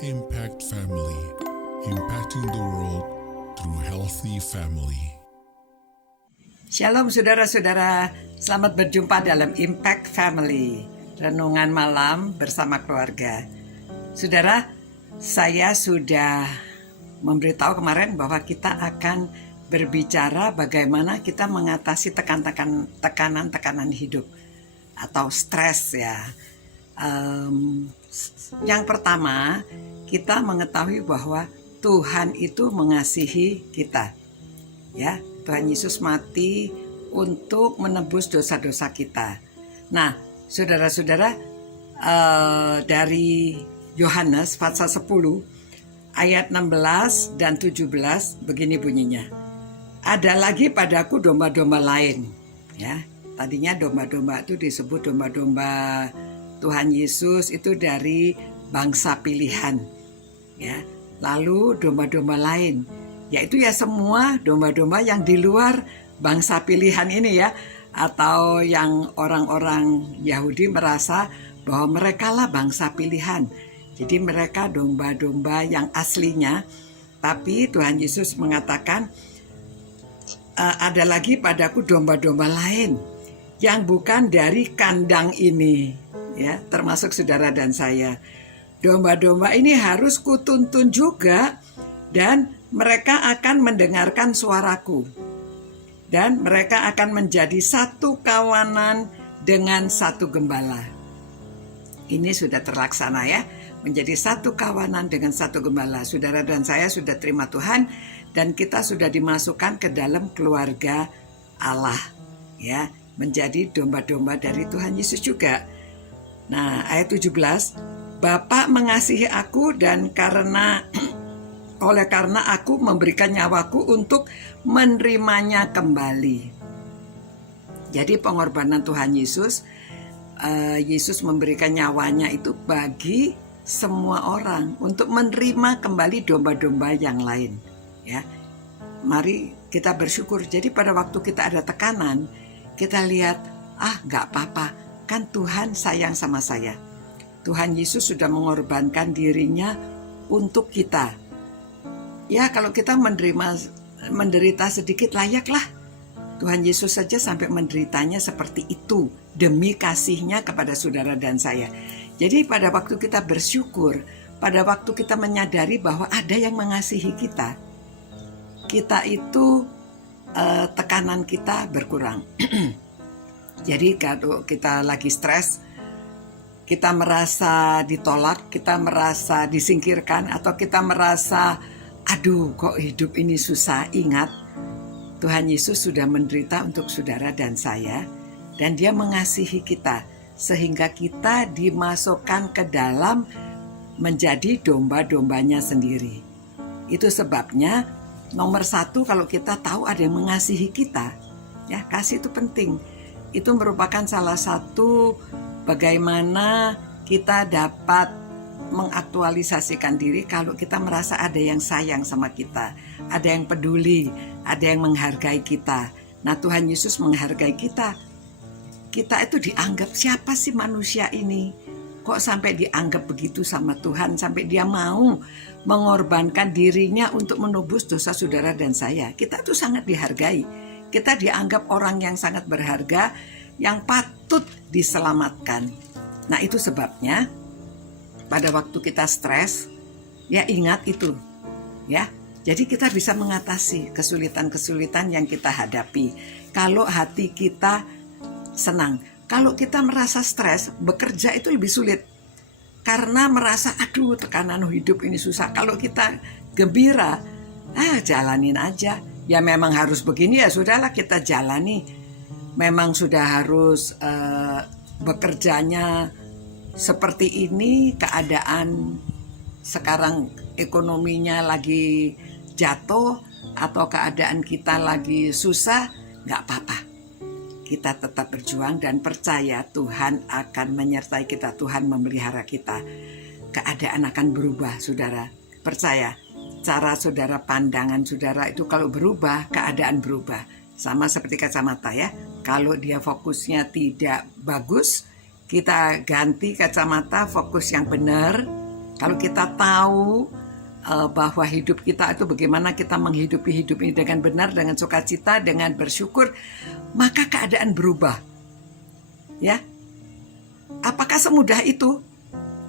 Impact Family, impacting the world through healthy family. Shalom saudara-saudara, selamat berjumpa dalam Impact Family, renungan malam bersama keluarga. Saudara, saya sudah memberitahu kemarin bahwa kita akan berbicara bagaimana kita mengatasi tekanan hidup atau stres ya. Yang pertama, kita mengetahui bahwa Tuhan itu mengasihi kita. Ya, Tuhan Yesus mati untuk menebus dosa-dosa kita. Nah, saudara-saudara, dari Yohanes pasal 10 ayat 16 dan 17 begini bunyinya. Ada lagi padaku domba-domba lain. Ya, tadinya domba-domba itu disebut domba-domba Tuhan Yesus itu dari bangsa pilihan. Ya, lalu domba-domba lain, yaitu ya semua domba-domba yang di luar bangsa pilihan ini ya, atau yang orang-orang Yahudi merasa bahwa mereka lah bangsa pilihan. Jadi mereka domba-domba yang aslinya, tapi Tuhan Yesus mengatakan ada lagi padaku domba-domba lain yang bukan dari kandang ini, ya, termasuk saudara dan saya. Domba-domba ini harus kutuntun juga, dan mereka akan mendengarkan suaraku, dan mereka akan menjadi satu kawanan dengan satu gembala. Ini sudah terlaksana ya, menjadi satu kawanan dengan satu gembala. Saudara dan saya sudah terima Tuhan, dan kita sudah dimasukkan ke dalam keluarga Allah, ya, menjadi domba-domba dari Tuhan Yesus juga. Nah, ayat 17, Bapa mengasihi aku dan oleh karena aku memberikan nyawaku untuk menerimanya kembali. Jadi pengorbanan Tuhan Yesus, Yesus memberikan nyawanya itu bagi semua orang untuk menerima kembali domba-domba yang lain. Ya, mari kita bersyukur. Jadi pada waktu kita ada tekanan, kita lihat, gak apa-apa, kan Tuhan sayang sama saya. Tuhan Yesus sudah mengorbankan dirinya untuk kita. Ya, kalau kita menderita sedikit, layaklah. Tuhan Yesus saja sampai menderitanya seperti itu demi kasihnya kepada saudara dan saya. Jadi pada waktu kita bersyukur, pada waktu kita menyadari bahwa ada yang mengasihi kita, kita itu tekanan kita berkurang. Jadi kalau kita lagi stres, kita merasa ditolak, kita merasa disingkirkan, atau kita merasa, aduh kok hidup ini susah. Ingat, Tuhan Yesus sudah menderita untuk saudara dan saya, dan Dia mengasihi kita, sehingga kita dimasukkan ke dalam menjadi domba-dombanya sendiri. Itu sebabnya nomor satu, kalau kita tahu ada yang mengasihi kita, ya, kasih itu penting. Itu merupakan salah satu bagaimana kita dapat mengaktualisasikan diri kalau kita merasa ada yang sayang sama kita, ada yang peduli, ada yang menghargai kita. Nah, Tuhan Yesus menghargai kita. Kita itu dianggap, siapa sih manusia ini? Kok sampai dianggap begitu sama Tuhan, sampai Dia mau mengorbankan dirinya untuk menebus dosa saudara dan saya. Kita itu sangat dihargai. Kita dianggap orang yang sangat berharga, yang patut diselamatkan. Nah, itu sebabnya pada waktu kita stres, ya ingat itu, ya. Jadi kita bisa mengatasi kesulitan-kesulitan yang kita hadapi kalau hati kita senang. Kalau kita merasa stres, bekerja itu lebih sulit karena merasa aduh tekanan hidup ini susah. Kalau kita gembira, jalanin aja. Ya memang harus begini, ya sudahlah kita jalani. Memang sudah harus bekerjanya seperti ini, keadaan sekarang ekonominya lagi jatuh atau keadaan kita lagi susah, gak apa-apa. Kita tetap berjuang dan percaya Tuhan akan menyertai kita, Tuhan memelihara kita. Keadaan akan berubah, saudara. Percaya, cara saudara, pandangan saudara itu kalau berubah, keadaan berubah. Sama seperti kacamata ya. Kalau dia fokusnya tidak bagus, kita ganti kacamata fokus yang benar, Kalau kita tahu bahwa hidup kita itu bagaimana kita menghidupi hidup ini dengan benar, dengan sukacita, dengan bersyukur, maka keadaan berubah. Ya, apakah semudah itu?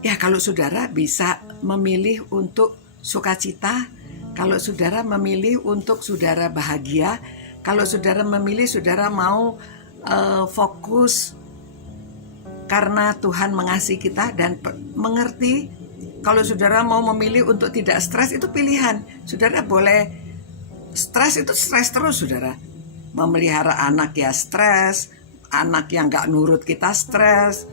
Ya, kalau saudara bisa memilih untuk sukacita, kalau saudara memilih untuk saudara bahagia, kalau saudara memilih saudara mau fokus karena Tuhan mengasihi kita dan mengerti. Kalau saudara mau memilih untuk tidak stres, itu pilihan. Saudara boleh stres, itu stres terus saudara. Memelihara anak ya stres, anak yang gak nurut kita stres.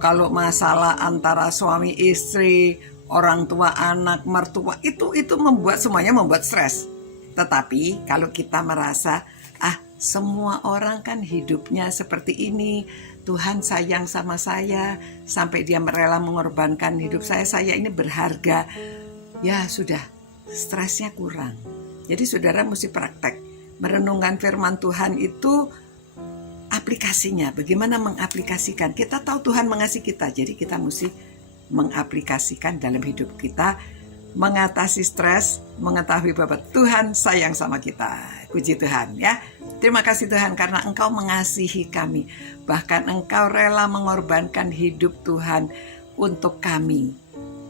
Kalau masalah antara suami istri, orang tua anak, mertua, itu semuanya membuat stres. Tetapi kalau kita merasa semua orang kan hidupnya seperti ini, Tuhan sayang sama saya sampai dia rela mengorbankan hidup saya ini berharga. Ya sudah, stresnya kurang. Jadi saudara mesti praktek merenungkan firman Tuhan itu, aplikasinya, bagaimana mengaplikasikan. Kita tahu Tuhan mengasihi kita, jadi kita mesti mengaplikasikan dalam hidup kita, mengatasi stres, mengetahui bahwa Tuhan sayang sama kita. Puji Tuhan ya. Terima kasih Tuhan karena Engkau mengasihi kami. Bahkan Engkau rela mengorbankan hidup Tuhan untuk kami.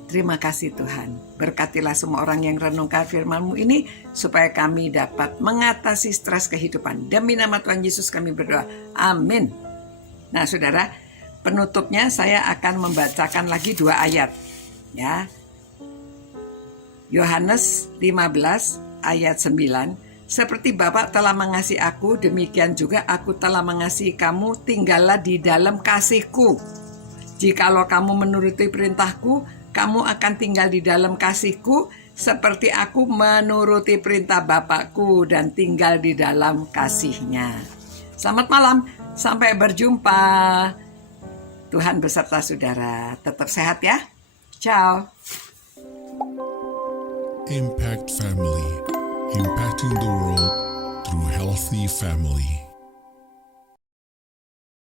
Terima kasih Tuhan. Berkatilah semua orang yang renungkan firman-Mu ini supaya kami dapat mengatasi stres kehidupan. Demi nama Tuhan Yesus kami berdoa. Amin. Nah saudara, penutupnya saya akan membacakan lagi 2 ayat. Ya. Yohanes 15 ayat 9. Seperti Bapa telah mengasihi aku, demikian juga aku telah mengasihi kamu, tinggallah di dalam kasih-Ku. Jikalau kamu menuruti perintah-Ku, kamu akan tinggal di dalam kasih-Ku, seperti aku menuruti perintah Bapa-Ku dan tinggal di dalam kasih-Nya. Selamat malam, sampai berjumpa. Tuhan beserta saudara, tetap sehat ya. Ciao. Impact Family, impacting the world through healthy family.